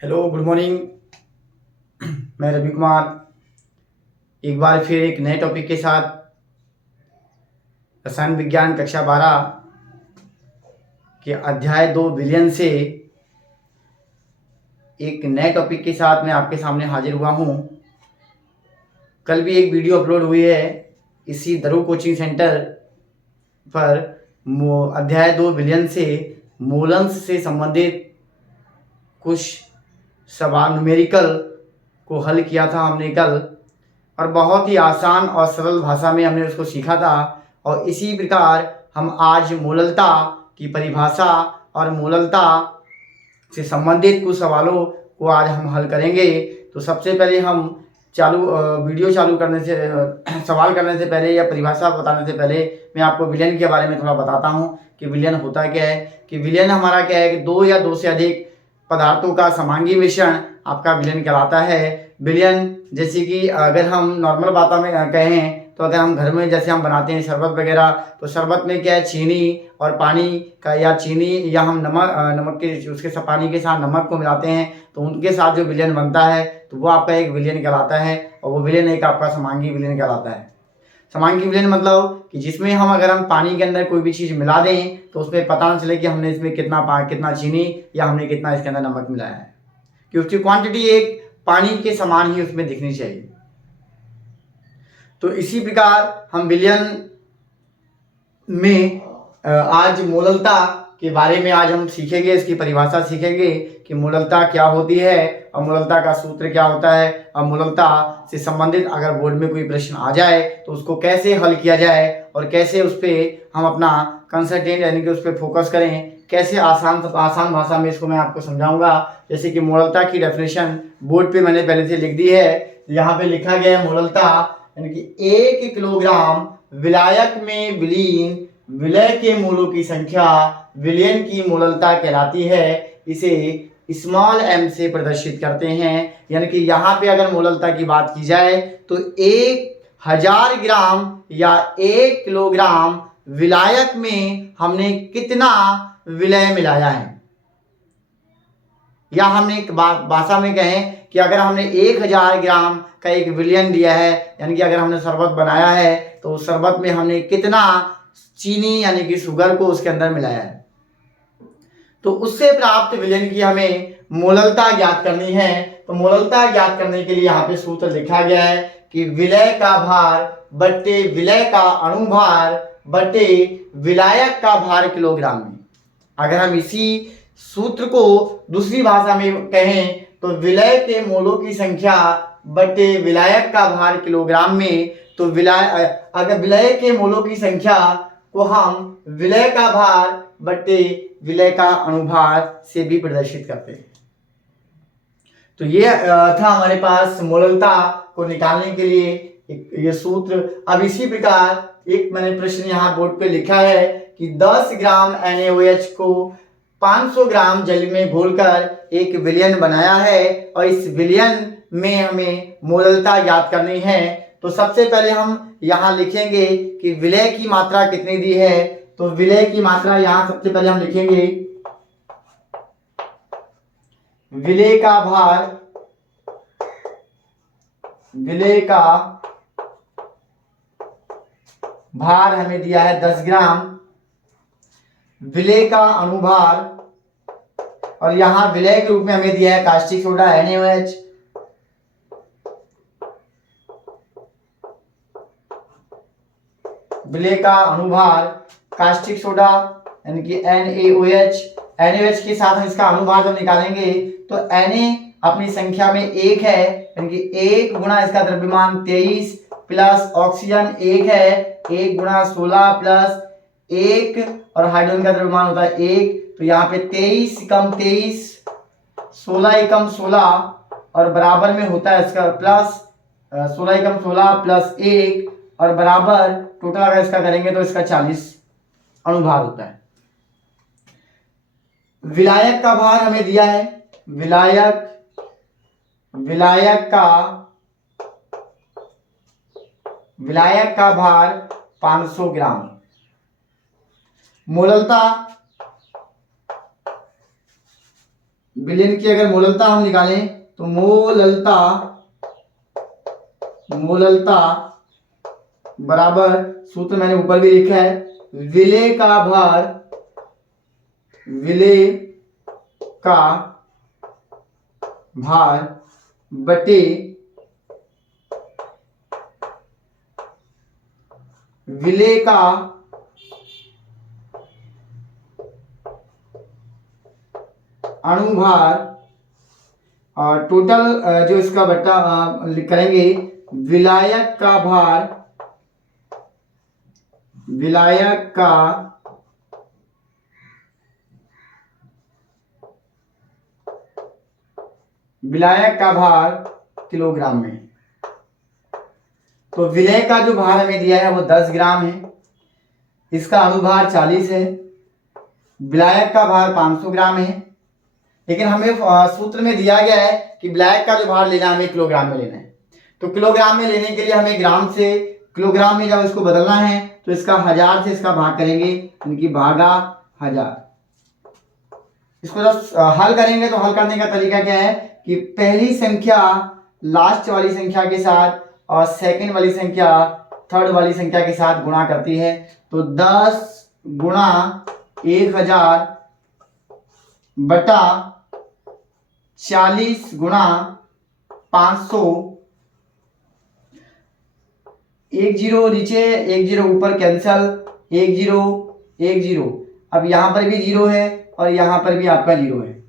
Hello, good morning. मैं रवि कुमार एक बार फिर एक नए टॉपिक के साथ रसायन विज्ञान कक्षा 12 के अध्याय 2 विलयन से एक नए टॉपिक के साथ मैं आपके सामने हाजिर हुआ हूँ। कल भी एक वीडियो अपलोड हुई है इसी दरू कोचिंग सेंटर पर अध्याय 2 विलयन से मोलन्स से संबंधित कुछ सवाल न्यूमेरिकल को हल किया था हमने कल, और बहुत ही आसान और सरल भाषा में हमने उसको सीखा था। और इसी प्रकार हम आज मोललता की परिभाषा और मोललता से संबंधित कुछ सवालों को आज हम हल करेंगे। तो सबसे पहले हम वीडियो चालू करने से सवाल करने से पहले या परिभाषा बताने से पहले मैं आपको विलयन के बारे में थोड़ा बताता हूँ कि विलयन होता क्या है। कि विलयन हमारा क्या है कि दो या दो से अधिक पदार्थों का समांगी मिश्रण आपका विलयन कहलाता है। विलयन जैसे कि अगर हम नॉर्मल बातों में कहें तो अगर हम घर में जैसे हम बनाते हैं शरबत वगैरह, तो शरबत में क्या है, चीनी और पानी का, या चीनी या हम नमक के उसके साथ पानी के साथ नमक को मिलाते हैं तो उनके साथ जो विलयन बनता है तो वो आपका एक विलयन कहलाता है, और वो विलयन एक आपका समांगी विलयन कहलाता है। समांगी विलयन मतलब कि जिसमें हम अगर हम पानी के अंदर कोई भी चीज़ मिला दें तो उसमें पता न चले कि हमने इसमें कितना चीनी या हमने कितना इसके अंदर नमक मिलाया है, कि उसकी क्वांटिटी एक पानी के समान ही उसमें दिखनी चाहिए। तो इसी प्रकार हम विलयन में आज मोललता के बारे में आज हम सीखेंगे, इसकी परिभाषा सीखेंगे कि मोललता क्या होती है और मोललता का सूत्र क्या होता है, और मोललता से संबंधित अगर बोर्ड में कोई प्रश्न आ जाए तो उसको कैसे हल किया जाए और कैसे उस पर हम अपना कंसंट्रेट यानी कि उस पर फोकस करें, कैसे आसान भाषा में इसको मैं आपको समझाऊंगा। जैसे कि मोललता की डेफिनेशन बोर्ड पे मैंने पहले से लिख दी है। यहाँ पे लिखा गया है मोललता यानी कि 1 किलोग्राम विलायक में विलीन विलय के मोलों की संख्या विलयन की मोललता कहलाती है। इसे स्मॉल m से प्रदर्शित करते हैं। यानी कि यहाँ पे अगर मोललता की बात की जाए तो 1000 ग्राम या 1 किलोग्राम विलायक में हमने कितना विलय मिलाया है, या हमने एक भाषा में कहें कि अगर हमने 1000 ग्राम का एक विलयन दिया है, यानी कि अगर हमने शरबत बनाया है तो उस शरबत में हमने कितना चीनी यानी कि शुगर को उसके अंदर मिलाया है, तो उससे प्राप्त विलयन की हमें मोललता ज्ञात करनी है। तो मोललता ज्ञात करने के लिए यहाँ पे सूत्र लिखा गया है कि विलय का भार बट्टे विलय का अणुभार बट्टे विलायक का भार किलोग्राम में। अगर हम इसी सूत्र को दूसरी भाषा में कहें तो विलय के मोलों की संख्या बट्टे विलायक का भार किलोग्राम में, तो अगर विलय के मोलों की संख्या को हम विलय का भार बट्टे विलय का अणुभार से भी प्रदर्शित करते हैं। तो ये था हमारे पास मोललता को निकालने के लिए ये सूत्र। अब इसी प्रकार एक मैंने प्रश्न यहाँ बोर्ड पे लिखा है कि 10 ग्राम NaOH को 500 ग्राम जल में घोलकर एक विलयन बनाया है और इस विलयन में हमें मोललता ज्ञात करनी है। तो सबसे पहले हम यहाँ लिखेंगे कि विलय की मात्रा कितनी दी है। तो विलय की मात्रा यहाँ सबसे पहले हम लिखेंगे विलय का भार हमें दिया है 10 ग्राम, विलय का अणुभार, और यहाँ विलय के रूप में हमें दिया है कास्टिक सोडा NaOH, विलय का अणुभार कास्टिक सोडा यानी कि NaOH के साथ हम इसका अणुभार जब निकालेंगे तो Na अपनी संख्या में 1 है, यानी कि 1 गुणा इसका द्रव्यमान 23 प्लस ऑक्सीजन 1 है, 1 गुणा 16 प्लस 1 और हाइड्रोजन का द्रव्यमान होता है 1। तो यहाँ पे 23 कम 23 16 एकम 16 और बराबर में होता है इसका प्लस 16 एकम 16 प्लस 1 और बराबर टोटल अगर इसका करेंगे तो इसका 40 अणुभार होता है। विलायक का भार हमें दिया है, विलायक का भार 500 ग्राम। मोललता बिलियन की अगर मोललता हम निकालें तो मोललता बराबर, सूत्र मैंने ऊपर भी लिखा है, विलेय का भार बटे विलेय का अणुभार, और टोटल जो इसका बट्टा करेंगे, विलायक का भार, विलायक का भार किलोग्राम में। तो विलेय का जो भार हमें दिया है वो 10 ग्राम है, इसका अणुभार 40 है, विलायक का भार 500 ग्राम है, लेकिन हमें सूत्र में दिया गया है कि विलायक का जो भार लेना है हमें किलोग्राम में लेना है। तो किलोग्राम में लेने के लिए हमें ग्राम से किलोग्राम में जब इसको बदलना है तो इसका 1000 से इसका भाग करेंगे, इनकी भागा 1000। इसको जब हल करेंगे तो हल करने का तरीका क्या है कि पहली संख्या लास्ट वाली संख्या के साथ और सेकंड वाली संख्या थर्ड वाली संख्या के साथ गुणा करती है। तो 10 गुणा 1000 बटा 40 गुणा 500, 1 0 नीचे 1 0 ऊपर कैंसल, 1 0 1 0, अब यहां पर भी 0 है और यहां पर भी आपका 0 है।